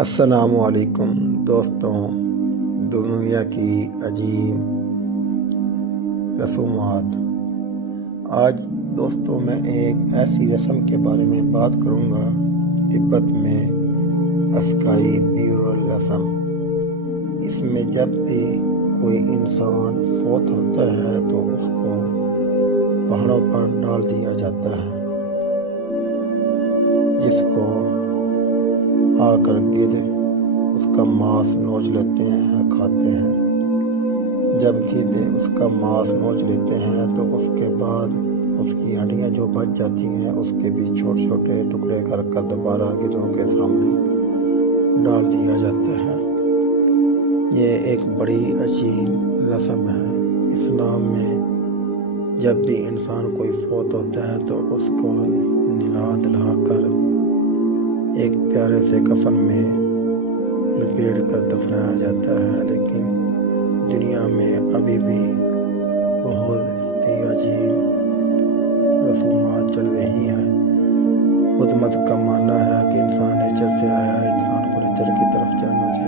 السلام علیکم دوستوں، دنیا کی عجیب رسومات۔ آج دوستوں میں ایک ایسی رسم کے بارے میں بات کروں گا، تبت میں اسکائی بیورل رسم۔ اس میں جب بھی کوئی انسان فوت ہوتا ہے تو اس کو پہاڑوں پر ڈال دیا جاتا ہے، جس کو آ کر گدھ اس کا ماس نوچ لیتے ہیں، کھاتے ہیں۔ جب گدھ اس کا ماس نوچ لیتے ہیں تو اس کے بعد اس کی ہڈیاں جو بچ جاتی ہیں اس کے بھی چھوٹے چھوٹے ٹکڑے کر دوبارہ گدھوں کے سامنے ڈال دیا جاتا ہے۔ یہ ایک بڑی عجیب رسم ہے۔ اسلام میں جب بھی انسان کوئی فوت ہوتا ہے تو اس کو نلا دھلا کر ایک پیارے سے کفن میں لپیٹ کر دفنایا جاتا ہے، لیکن دنیا میں ابھی بھی بہت سی عجیب رسومات چل رہی ہیں۔ بدھ مت کا ماننا ہے کہ انسان نیچر سے آیا ہے، انسان کو نیچر کی طرف جانا چاہیے۔